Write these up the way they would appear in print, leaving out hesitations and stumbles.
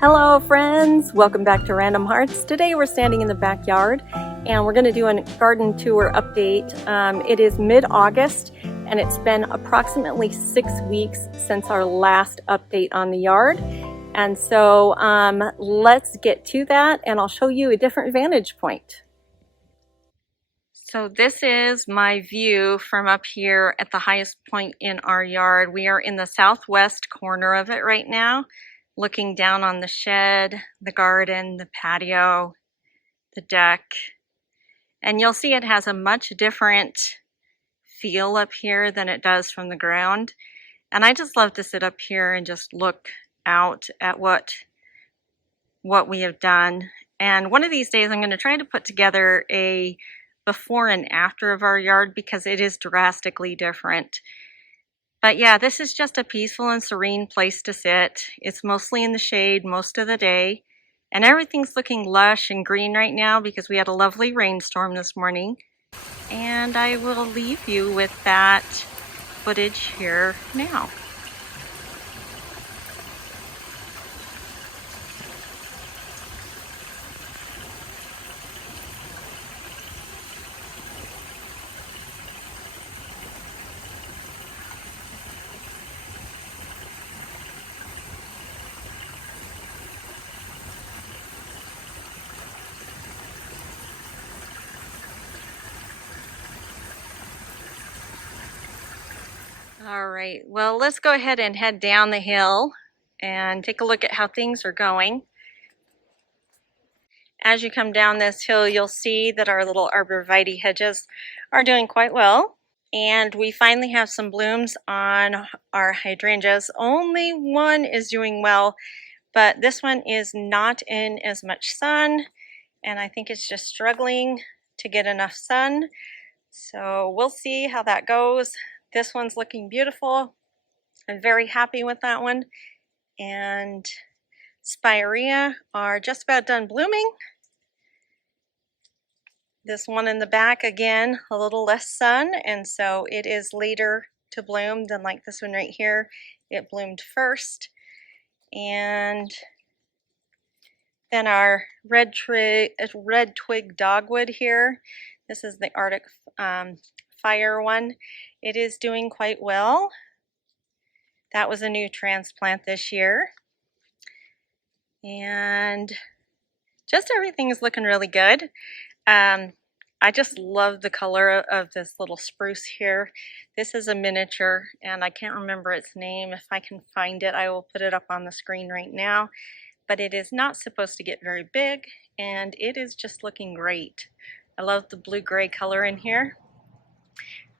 Hello friends, welcome back to Random Hearts. Today we're standing in the backyard and we're going to do a garden tour update. It is mid-August and it's been approximately 6 weeks since our last update on the yard. And so let's get to that and I'll show you a different vantage point. So this is my view from up here at the highest point in our yard. We are in the southwest corner of it right now, looking down on the shed, the garden, the patio, the deck. And you'll see it has a much different feel up here than it does from the ground. And I just love to sit up here and just look out at what we have done. And one of these days I'm going to try to put together a before and after of our yard because it is drastically different. But yeah, this is just a peaceful and serene place to sit. It's mostly in the shade most of the day. And everything's looking lush and green right now because we had a lovely rainstorm this morning. And I will leave you with that footage here now. All right, well, let's go ahead and head down the hill and take a look at how things are going. As you come down this hill, you'll see that our little arborvitae hedges are doing quite well. And we finally have some blooms on our hydrangeas. Only one is doing well, but this one is not in as much sun. And I think it's just struggling to get enough sun. So we'll see how that goes. This one's looking beautiful. I'm very happy with that one. And spirea are just about done blooming. This one in the back, again, a little less sun, and so it is later to bloom than like this one right here. It bloomed first. And then our red twig dogwood here. This is the Arctic Fire one. It is doing quite well. That was a new transplant this year. And just everything is looking really good. I just love the color of this little spruce here. This is a miniature and I can't remember its name. If I can find it, I will put it up on the screen right now. But it is not supposed to get very big and it is just looking great. I love the blue-gray color in here.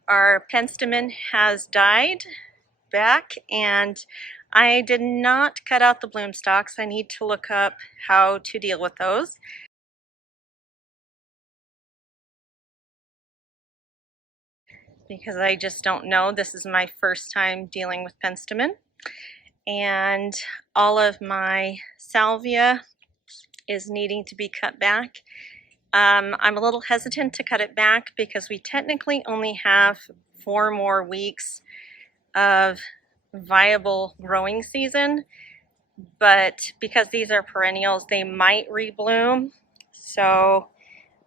Our penstemon has died back and I did not cut out the bloom stalks. I need to look up how to deal with those. Because I just don't know. This is my first time dealing with penstemon. And all of my salvia is needing to be cut back. I'm a little hesitant to cut it back because we technically only have 4 more weeks of viable growing season, but because these are perennials, they might rebloom. So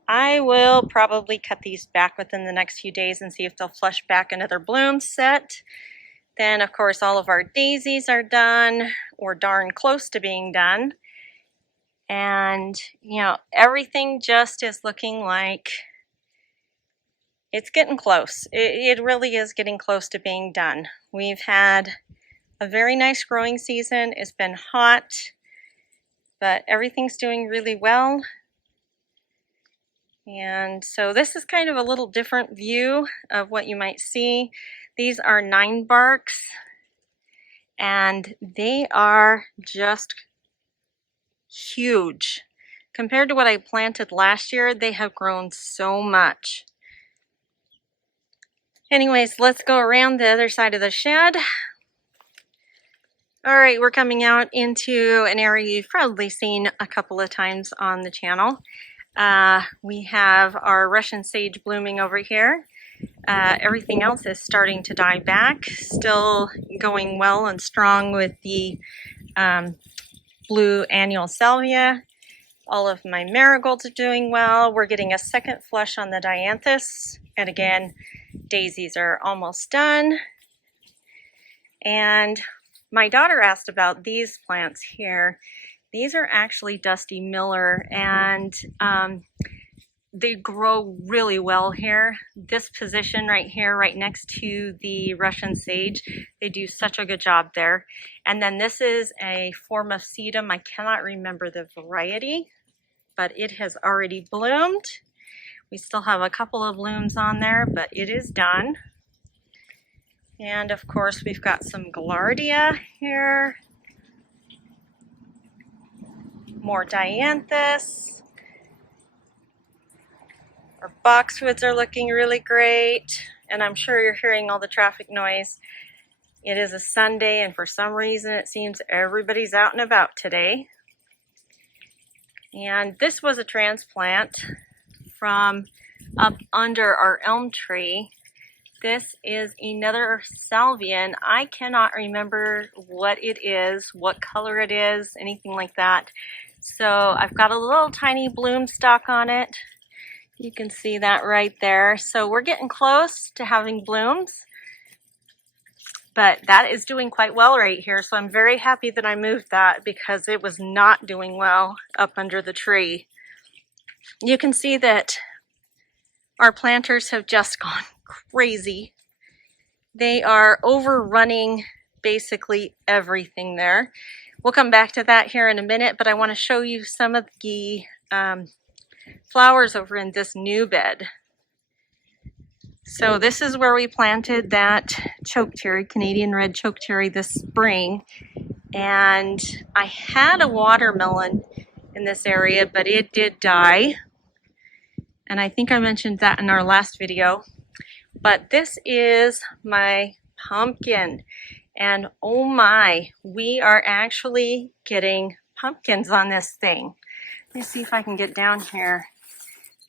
I will probably cut these back within the next few days and see if they'll flush back another bloom set. Then, of course, all of our daisies are done or darn close to being done. And, you know, everything just is looking like it's getting close. It really is getting close to being done. We've had a very nice growing season. It's been hot, but everything's doing really well. And so this is kind of a little different view of what you might see. These are 9 barks and they are just huge. Compared to what I planted last year, they have grown so much. Anyways, let's go around the other side of the shed. All right, we're coming out into an area you've probably seen a couple of times on the channel. We have our Russian sage blooming over here. Everything else is starting to die back, still going well and strong with the blue annual salvia. All of my marigolds are doing well. We're getting a second flush on the dianthus. And again, daisies are almost done. And my daughter asked about these plants here. These are actually Dusty Miller, and they grow really well here. This position right here, right next to the Russian sage, they do such a good job there. And then this is a form of sedum. I cannot remember the variety, but it has already bloomed. We still have a couple of blooms on there, but it is done. And of course, we've got some Gaillardia here. More dianthus. Our boxwoods are looking really great. And I'm sure you're hearing all the traffic noise. It is a Sunday, and for some reason it seems everybody's out and about today. And this was a transplant from up under our elm tree. This is another salvian. I cannot remember what it is, what color it is, anything like that. So I've got a little tiny bloom stalk on it. You can see that right there. So we're getting close to having blooms, but that is doing quite well right here. So I'm very happy that I moved that because it was not doing well up under the tree. You can see that our planters have just gone crazy. They are overrunning basically everything there. We'll come back to that here in a minute, but I want to show you some of the flowers over in this new bed. So this is where we planted that chokecherry, Canadian red chokecherry, this spring. And I had a watermelon in this area, but it did die. And I think I mentioned that in our last video. But this is my pumpkin. And oh my, we are actually getting pumpkins on this thing. Let me see if I can get down here.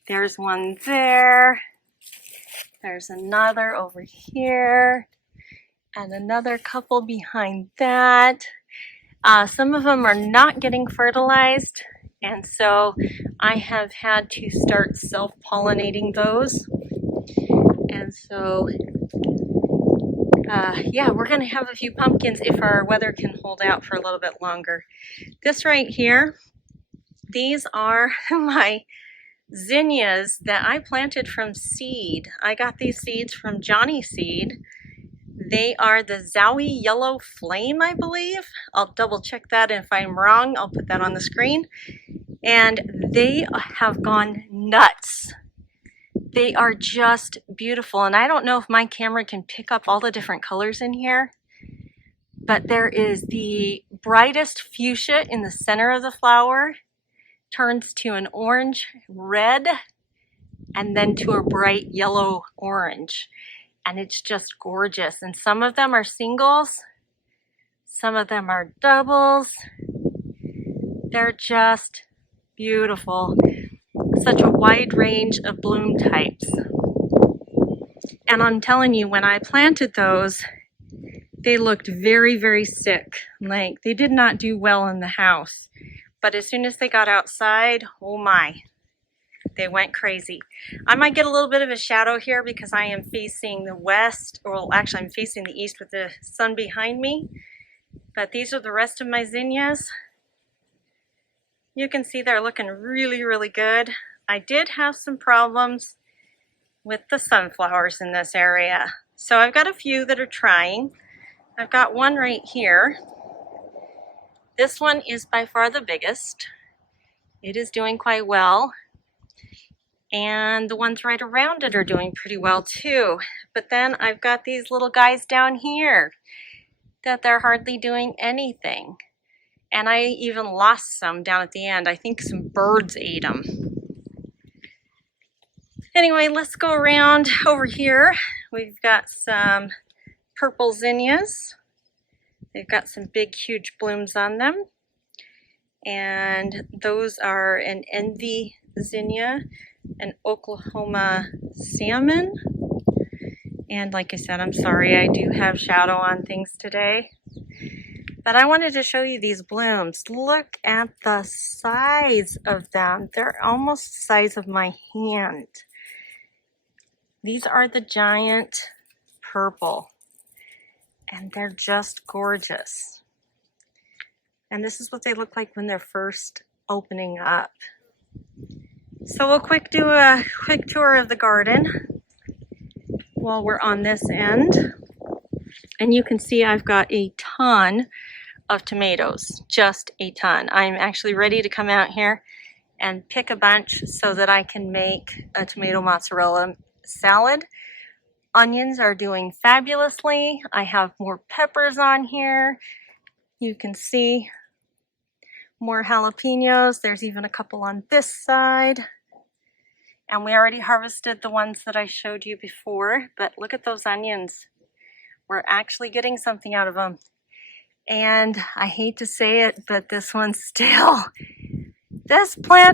There's one there. There's another over here. And another couple behind that. Some of them are not getting fertilized. And so I have had to start self-pollinating those. And so, yeah, we're going to have a few pumpkins if our weather can hold out for a little bit longer. This right here, these are my zinnias that I planted from seed. I got these seeds from Johnny Seed. They are the Zowie Yellow Flame, I believe. I'll double check that, and if I'm wrong, I'll put that on the screen. And they have gone nuts. They are just beautiful, and I don't know if my camera can pick up all the different colors in here, but there is the brightest fuchsia in the center of the flower, turns to an orange red, and then to a bright yellow orange. And it's just gorgeous. And some of them are singles, some of them are doubles. They're just beautiful. Such a wide range of bloom types. And I'm telling you, when I planted those, they looked very, very sick. Like they did not do well in the house. But as soon as they got outside, oh my, they went crazy. I might get a little bit of a shadow here because I am facing the west. Well, actually I'm facing the east with the sun behind me. But these are the rest of my zinnias. You can see they're looking really, really good. I did have some problems with the sunflowers in this area. So I've got a few that are trying. I've got one right here. This one is by far the biggest. It is doing quite well. And the ones right around it are doing pretty well too. But then I've got these little guys down here that they're hardly doing anything. And I even lost some down at the end. I think some birds ate them. Anyway, let's go around over here. We've got some purple zinnias. They've got some big, huge blooms on them. And those are an envy zinnia, an Oklahoma salmon. And like I said, I'm sorry, I do have shadow on things today. But I wanted to show you these blooms. Look at the size of them. They're almost the size of my hand. These are the giant purple, and they're just gorgeous. And this is what they look like when they're first opening up. So we'll do a quick tour of the garden while we're on this end. And you can see I've got a ton of tomatoes, just a ton. I'm actually ready to come out here and pick a bunch so that I can make a tomato mozzarella salad. Onions are doing fabulously. I have more peppers on here. You can see more jalapenos. There's even a couple on this side. And we already harvested the ones that I showed you before, but look at those onions. We're actually getting something out of them. And I hate to say it, but this plant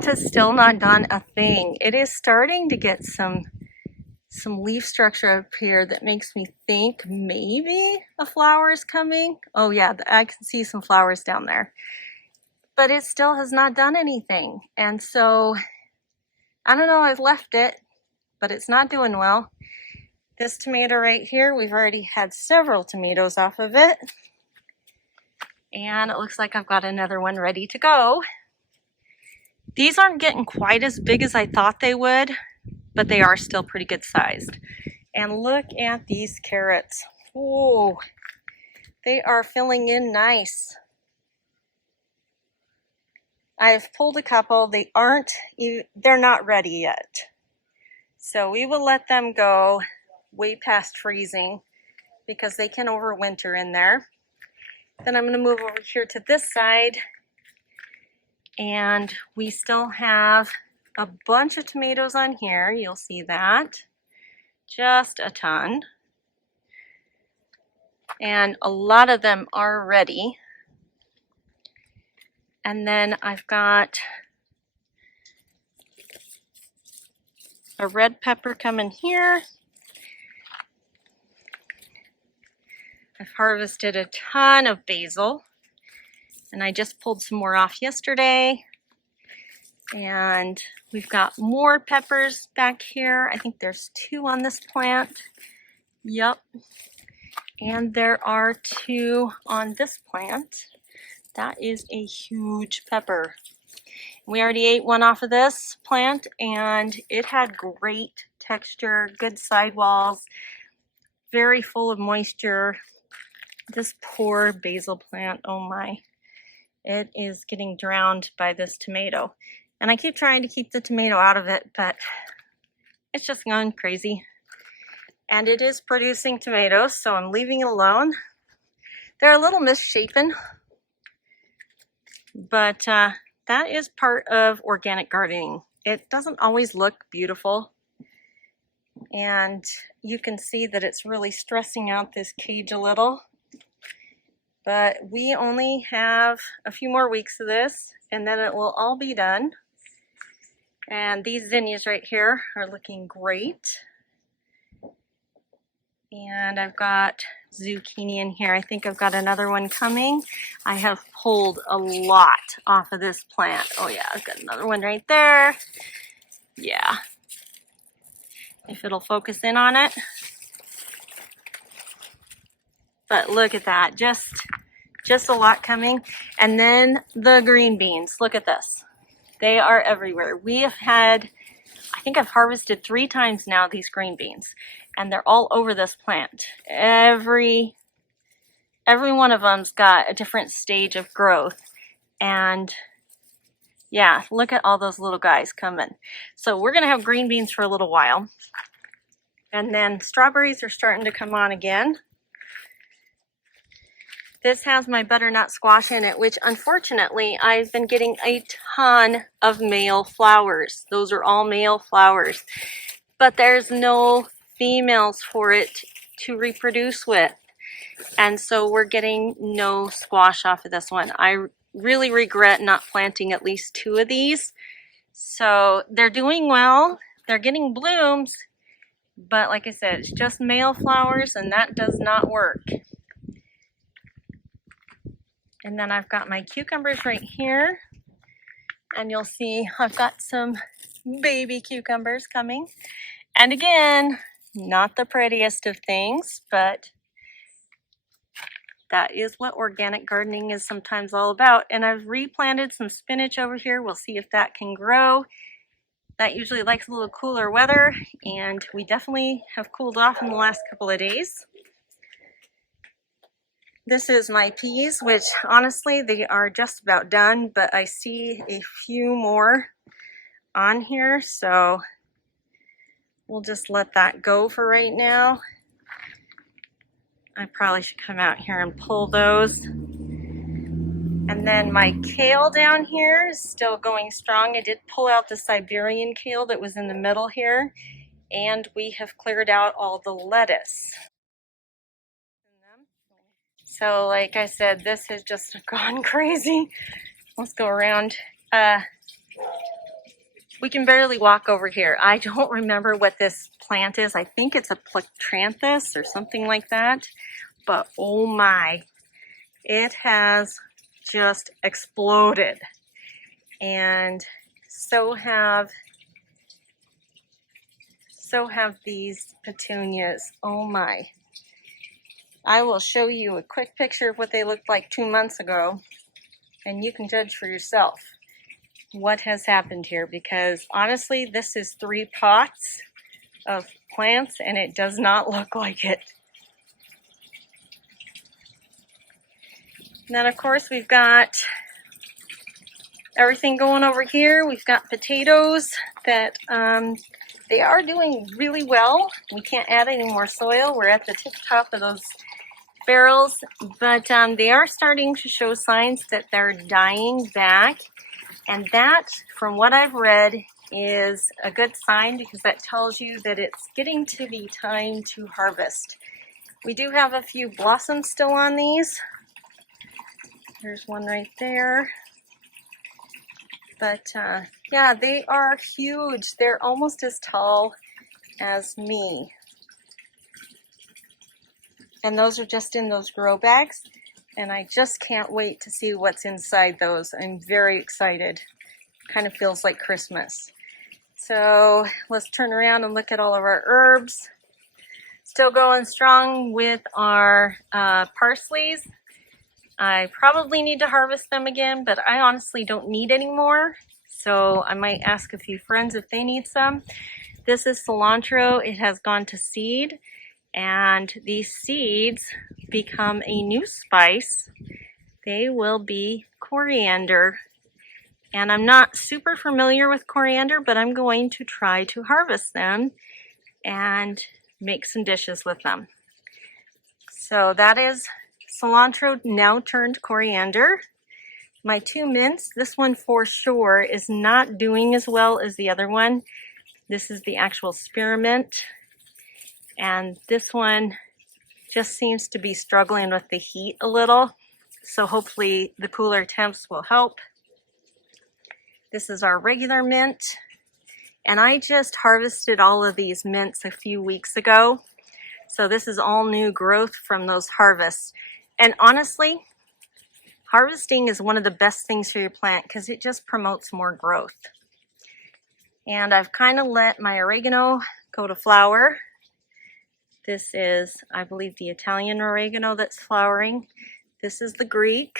has still not done a thing. It is starting to get some leaf structure up here that makes me think maybe a flower is coming. Oh yeah, I can see some flowers down there. But it still has not done anything. And so, I don't know, I've left it, but it's not doing well. This tomato right here, we've already had several tomatoes off of it. And it looks like I've got another one ready to go. These aren't getting quite as big as I thought they would, but they are still pretty good sized. And look at these carrots. Whoa, they are filling in nice. I've pulled a couple. They're not ready yet. So we will let them go way past freezing because they can overwinter in there. Then I'm going to move over here to this side, and we still have a bunch of tomatoes on here. You'll see that. Just a ton. And a lot of them are ready. And then I've got a red pepper coming here. I've harvested a ton of basil, and I just pulled some more off yesterday. And we've got more peppers back here. I think there's 2 on this plant. Yep. And there are 2 on this plant. That is a huge pepper. We already ate one off of this plant, and it had great texture, good sidewalls, very full of moisture. This poor basil plant, oh my, it is getting drowned by this tomato. And I keep trying to keep the tomato out of it, but it's just gone crazy. And it is producing tomatoes, so I'm leaving it alone. They're a little misshapen, but that is part of organic gardening. It doesn't always look beautiful, and you can see that it's really stressing out this cage a little. But we only have a few more weeks of this, and then it will all be done. And these zinnias right here are looking great. And I've got zucchini in here. I think I've got another one coming. I have pulled a lot off of this plant. Oh yeah, I've got another one right there. Yeah. If it'll focus in on it. But look at that, just a lot coming. And then the green beans, look at this. They are everywhere. We have had, I think I've harvested 3 times now these green beans, and they're all over this plant. Every one of them's got a different stage of growth. And yeah, look at all those little guys coming. So we're gonna have green beans for a little while. And then strawberries are starting to come on again. This has my butternut squash in it, which unfortunately I've been getting a ton of male flowers. Those are all male flowers, but there's no females for it to reproduce with. And so we're getting no squash off of this one. I really regret not planting at least 2 of these. So they're doing well. They're getting blooms, but like I said, it's just male flowers, and that does not work. And then I've got my cucumbers right here. And you'll see I've got some baby cucumbers coming. And again, not the prettiest of things, but that is what organic gardening is sometimes all about. And I've replanted some spinach over here. We'll see if that can grow. That usually likes a little cooler weather, and we definitely have cooled off in the last couple of days. This is my peas, which honestly, they are just about done, but I see a few more on here, so we'll just let that go for right now. I probably should come out here and pull those. And then my kale down here is still going strong. I did pull out the Siberian kale that was in the middle here, and we have cleared out all the lettuce. So like I said, this has just gone crazy. Let's go around. We can barely walk over here. I don't remember what this plant is. I think it's a plectranthus or something like that. But oh my, it has just exploded. And so have these petunias. Oh my. I will show you a quick picture of what they looked like 2 months ago, and you can judge for yourself what has happened here, because honestly, this is 3 pots of plants and it does not look like it. And then of course we've got everything going over here. We've got potatoes that they are doing really well. We can't add any more soil. We're at the tip top of those barrels, but they are starting to show signs that they're dying back. And that, from what I've read, is a good sign, because that tells you that it's getting to be time to harvest. We do have a few blossoms still on these. There's one right there. But yeah, they are huge. They're almost as tall as me. And those are just in those grow bags. And I just can't wait to see what's inside those. I'm very excited. Kind of feels like Christmas. So let's turn around and look at all of our herbs. Still going strong with our parsleys. I probably need to harvest them again, but I honestly don't need any more. So I might ask a few friends if they need some. This is cilantro. It has gone to seed, and these seeds become a new spice. They will be coriander. And I'm not super familiar with coriander, but I'm going to try to harvest them and make some dishes with them. So that is cilantro now turned coriander. My 2 mints, this one for sure is not doing as well as the other one. This is the actual spearmint. And this one just seems to be struggling with the heat a little. So hopefully the cooler temps will help. This is our regular mint. And I just harvested all of these mints a few weeks ago. So this is all new growth from those harvests. And honestly, harvesting is one of the best things for your plant because it just promotes more growth. And I've kind of let my oregano go to flower. This is, I believe, the Italian oregano that's flowering. This is the Greek.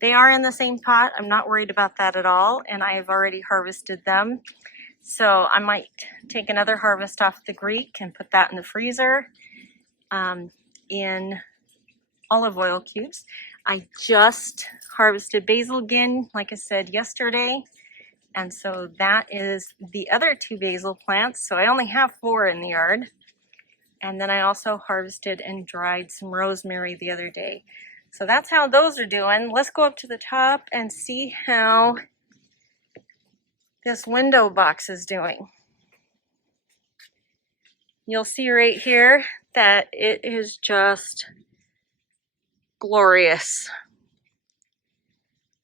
They are in the same pot. I'm not worried about that at all, and I have already harvested them. So I might take another harvest off the Greek and put that in the freezer in olive oil cubes. I just harvested basil again, like I said yesterday. And so that is the other 2 basil plants. So I only have 4 in the yard. And then I also harvested and dried some rosemary the other day. So that's how those are doing. Let's go up to the top and see how this window box is doing. You'll see right here that it is just glorious.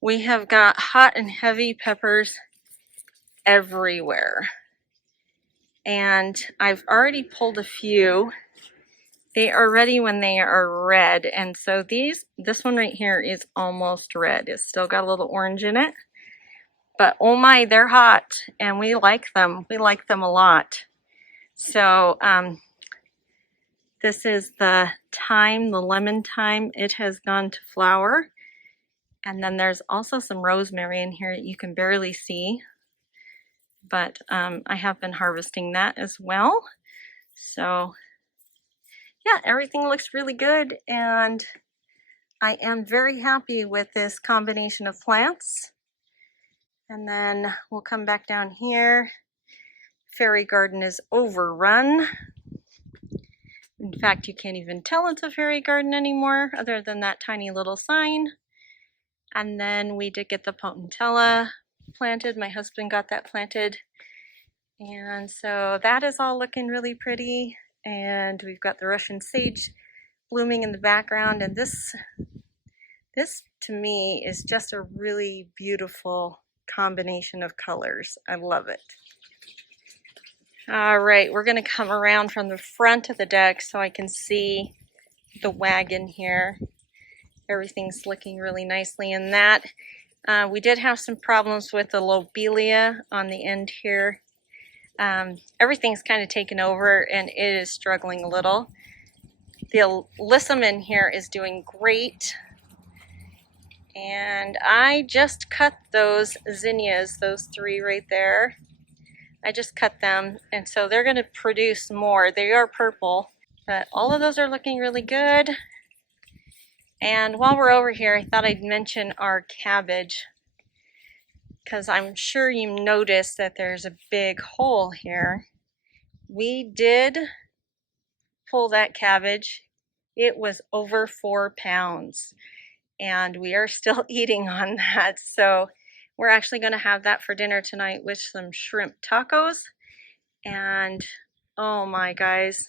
We have got hot and heavy peppers everywhere. And I've already pulled a few They are ready when they are red. And so this one right here is almost red. It's still got a little orange in it. But oh my, they're hot, and we like them. We like them a lot. So this is the thyme, the lemon thyme. It has gone to flower. And then there's also some rosemary in here you can barely see. But I have been harvesting that as well. So yeah, everything looks really good, and I am very happy with this combination of plants. And then we'll come back down here. Fairy garden is overrun. In fact, you can't even tell it's a fairy garden anymore, other than that tiny little sign. And then we did get the potentilla planted. My husband got that planted. And so that is all looking really pretty. And we've got the Russian sage blooming in the background. And this to me is just a really beautiful combination of colors. I love it. All right, we're going to come around from the front of the deck so I can see the wagon here. Everything's looking really nicely in that. We did have some problems with the lobelia on the end here. Everything's kind of taken over and it is struggling a little. The alyssum in here is doing great. And I just cut those zinnias, those 3 right there. I just cut them, and so they're going to produce more. They are purple, but all of those are looking really good. And while we're over here, I thought I'd mention our cabbage, because I'm sure you noticed that there's a big hole here. We did pull that cabbage. It was over 4 pounds, and we are still eating on that. So we're actually going to have that for dinner tonight with some shrimp tacos. And oh my guys,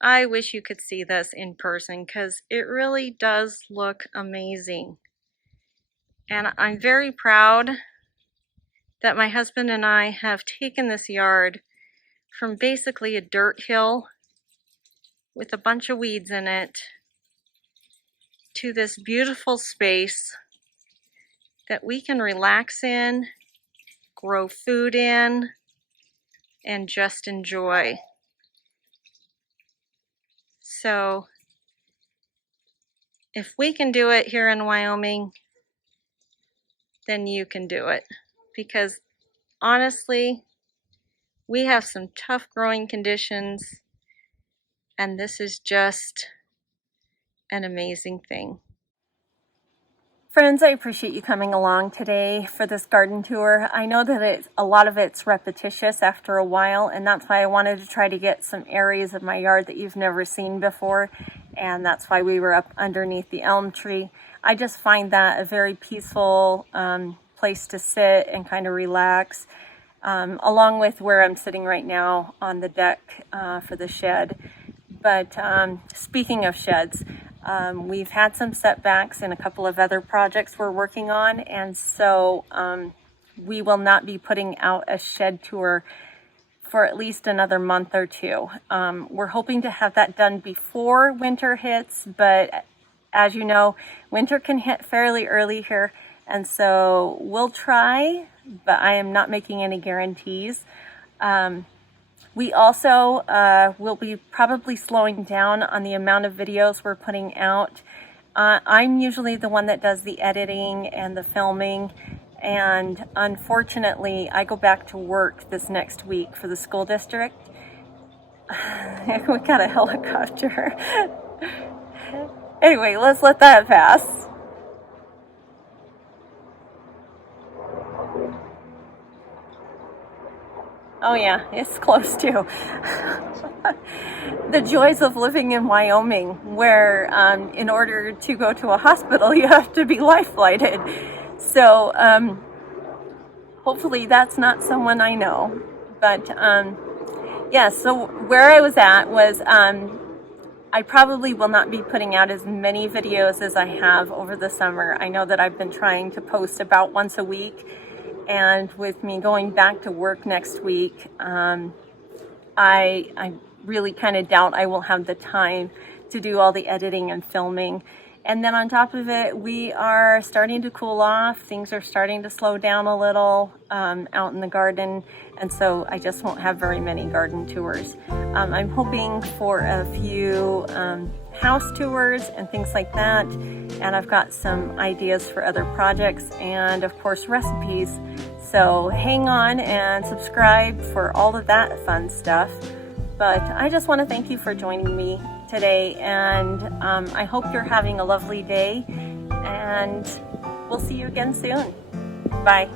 I wish you could see this in person, because it really does look amazing. And I'm very proud that my husband and I have taken this yard from basically a dirt hill with a bunch of weeds in it to this beautiful space that we can relax in, grow food in, and just enjoy. So if we can do it here in Wyoming, then you can do it. Because honestly, we have some tough growing conditions, and this is just an amazing thing. Friends, I appreciate you coming along today for this garden tour. I know that a lot of it's repetitious after a while, and that's why I wanted to try to get some areas of my yard that you've never seen before, and that's why we were up underneath the elm tree. I just find that a very peaceful place to sit and kind of relax, along with where I'm sitting right now on the deck for the shed. But speaking of sheds, we've had some setbacks in a couple of other projects we're working on, and so we will not be putting out a shed tour for at least another month or 2. We're hoping to have that done before winter hits, but as you know, winter can hit fairly early here, and so we'll try, but I am not making any guarantees. We also will be probably slowing down on the amount of videos we're putting out. I'm usually the one that does the editing and the filming, and unfortunately I go back to work this next week for the school district. We got a helicopter. Anyway, let's let that pass. Oh yeah, it's close too. The joys of living in Wyoming, where in order to go to a hospital, you have to be life flighted. So hopefully that's not someone I know. But yeah, so where I was at was I probably will not be putting out as many videos as I have over the summer. I know that I've been trying to post about once a week. And with me going back to work next week, I really kind of doubt I will have the time to do all the editing and filming. And then on top of it, we are starting to cool off. Things are starting to slow down a little out in the garden. And so I just won't have very many garden tours. I'm hoping for a few house tours and things like that. And I've got some ideas for other projects and of course recipes. So hang on and subscribe for all of that fun stuff. But I just want to thank you for joining me today, and I hope you're having a lovely day, and we'll see you again soon. Bye.